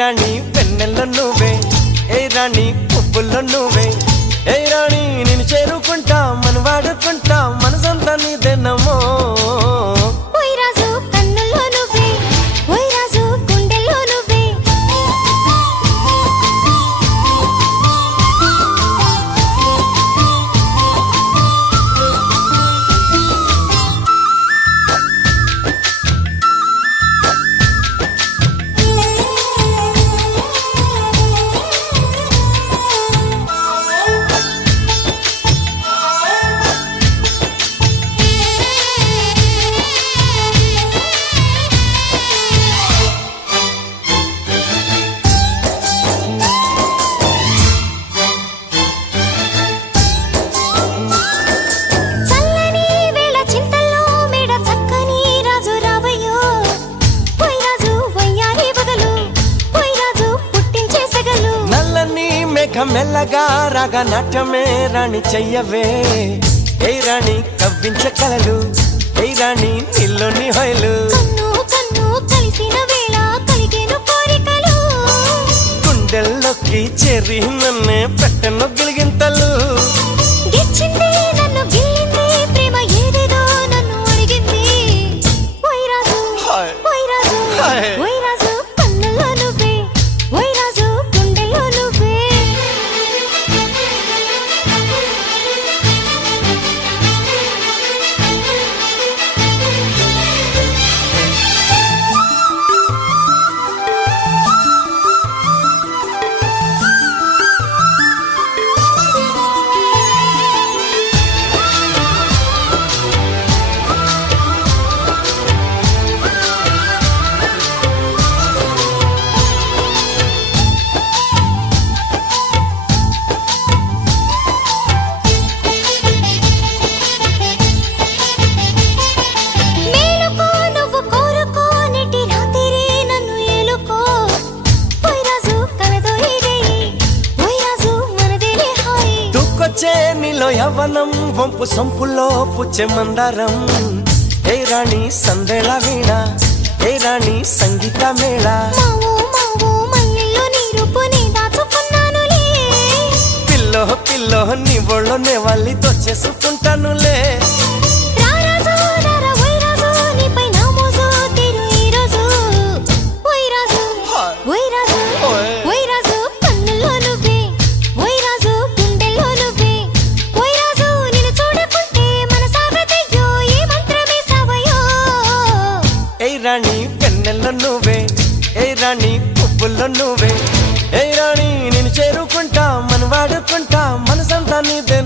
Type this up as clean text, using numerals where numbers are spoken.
రాణి వెన్నెల్లో నువ్వే, ఏ రాణి పువ్వుల్లో నువ్వే, ఏ రాణి నేను చేరుకుంటా మనం వాడుకుంటా మనసంతా నీదేనమ్మో. మెల్లగా రాగా నాట్యమే రాణి చెయ్యవే, ఏ రాణి కవ్వించ కలలు, ఏ రాణి నీలోని హొయలు, గుండెల్లోకి చేరి నన్నే పెట్టను గిలిగింతలు. నీలో యవ్వనం వంపు సొంపులో పుచ్చే మందారం, ఏ రాణి సందేళ వీణ, ఏ రాణి సంగీత మేళ, పిల్లో పిల్లో నీ ఒళ్ళోనే వాళ్ళి దొచ్చేసుకుంటానులే. ఏ రాణి వెన్నెల్లో నువ్వే, ఏ రాణి పువ్వుల్లో నువ్వే, ఏ రాణి నేను చేరుకుంటా మనం వాడుకుంటా మనసంతా నీదే.